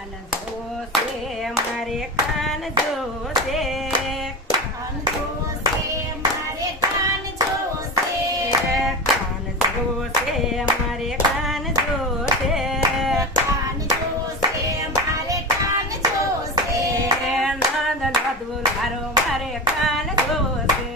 કાન જોશે મારે કાન જોશે કાન જોશે મારે કાન જોશે કાન જોશે મારે કાન જોશે કાન જોશે મારે કાન જોશે નંદનો દુલારો મારે કાન જોશે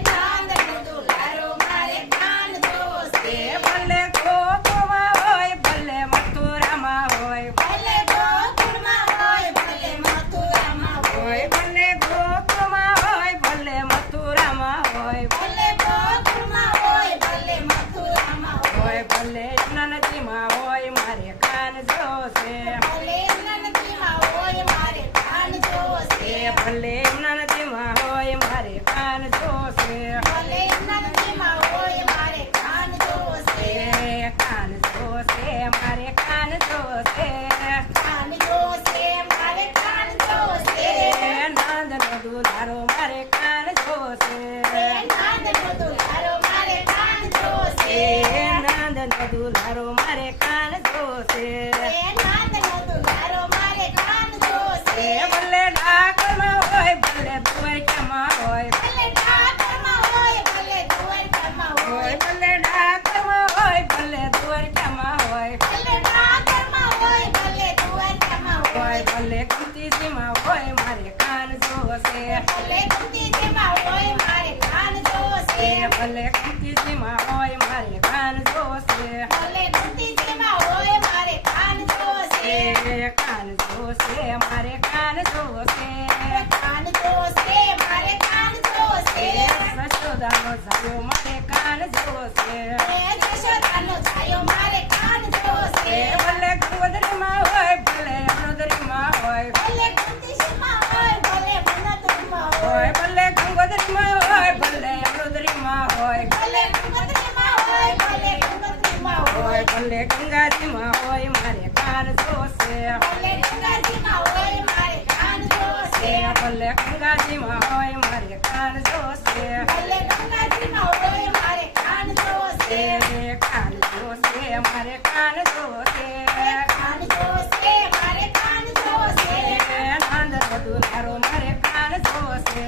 નંદનો દુલારો મારે કાન જોશે ભલે ગોકુળમાં હોય ભલે મથુરામાં હોય ભલે ગોકુળમાં હોય ભલે મથુરામાં હોય ભલે ગોકુળમાં હોય ભલે મથુરામાં હોય ભલે ગોકુળમાં હોય ભલે મથુરામાં હોય ભલે નનદીમાં હોય મારે કાન જોશે ભલે નંદીમાં હોય મારે કાન જોશે ભલે નનદીમાં હોય મારે કાન જોશે ભલે નંદીમાં હોય મારે કાન જોશે કાન જોશે મારે કાન જોશે કાન જોશે મારે કાન જોશે નંદનો દુલારો મારે કાન જોશે નંદનો દુલારો મારે કાન જોશે નંદનો દુલારો મારે કાન જોશે નંદનો દુલારો મારે કાન જોશે ભલે ડાકરમાં હોય ભલે દ્વારકામાં હોય ભલે ડાકરમાં હોય ભલે દ્વારકામાં હોય ભલે ડાકરમાં હોય ભલે દ્વારકામાં હોય ભલે ડાકરમાં હોય ભલે દ્વારકામાં હોય ભલે કુંતીજીમાં હોય મારે કાન જોશે ભલે કુંતીજીમાં હોય મારે કાન જોશે ભલે કુંતીજીમાં હોય મારે કાન જોશે ભલે કુંતીજીમાં હોય મારે કાન જોશે કાન જોશે મારે કાન જોશે કાન જોશે મારે કાન જોશે સચોદાનો જાયો મારે કાન જોશે જશોદાનો છાયો મારે કાન જોશે ભલે ગંગોદરીમાં હોય ભલે યમનોદરીમાં હોય ભલે કુંતીજીમાં હોય ભલે મનોદરીમાં હોય ભલે ગંગોદરીમાં હોય ભલે યમનોદરીમાં હોય ભલે ગંગોત્રીમાં હોય ભલે ગંગોત્રીમાં હોય ભલે ગંગાજીમાં હોય મારે કાન જોશે ભલે ગંગાજીમાં હોય મારે કાન જોશે ભલે ગંગાજીમાં હોય મારે કાન જોશે ભલે ગંગાજીમાં હોય મારે કાન જોશે કાન જોશે મારે કાન જોશે કાન જોશે મારે કાન જોશે નંદનો દુલારો મારે કાન જોશે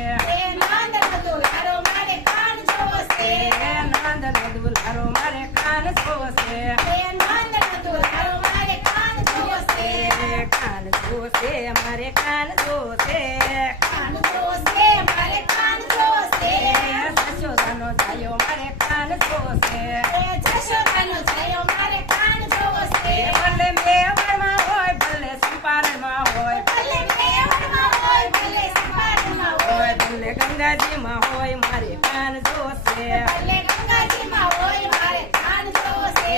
નંદનો દુલારો મારે કાન જોશે નંદનો દુલારો મારે કાન જોશે નંદનો દુલારો મારે કાન જોશે કાન જોશે મારે કાન જોશે કાન જોશે મારે કાન જોશે સચોદાનો જાયો મારે કાન જોશે જશોદાનો છાયો મારે કાન જોશે ભલે મેવાડમાં હોય ભલે ચંપારણમાં હોય ભલે મેવાડમાં હોય ભલે સંભાળમાં હોય ભલે ગંગાજીમાં હોય મારે કાન જોશે ભલે ગંગાજીમાં હોય મારે કાન જોશે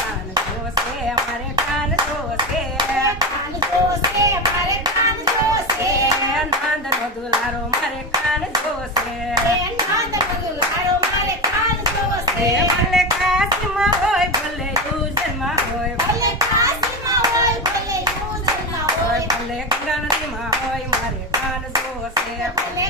કાન જોશે મારે કાન જોશે કાન જોશે મારે કાન જોશે નંદનો દુલારો મારે કાન જોશે નંદનો દુલારો મારે કાન જોશે ભલે કાશીમાં હોય ભલે યુજનમાં હોય ભલે કાશીમાં હોય ભલે યુજનમાં હોય ભલે ગંગા નદીમાં હોય મારે કાન જોશે ભલે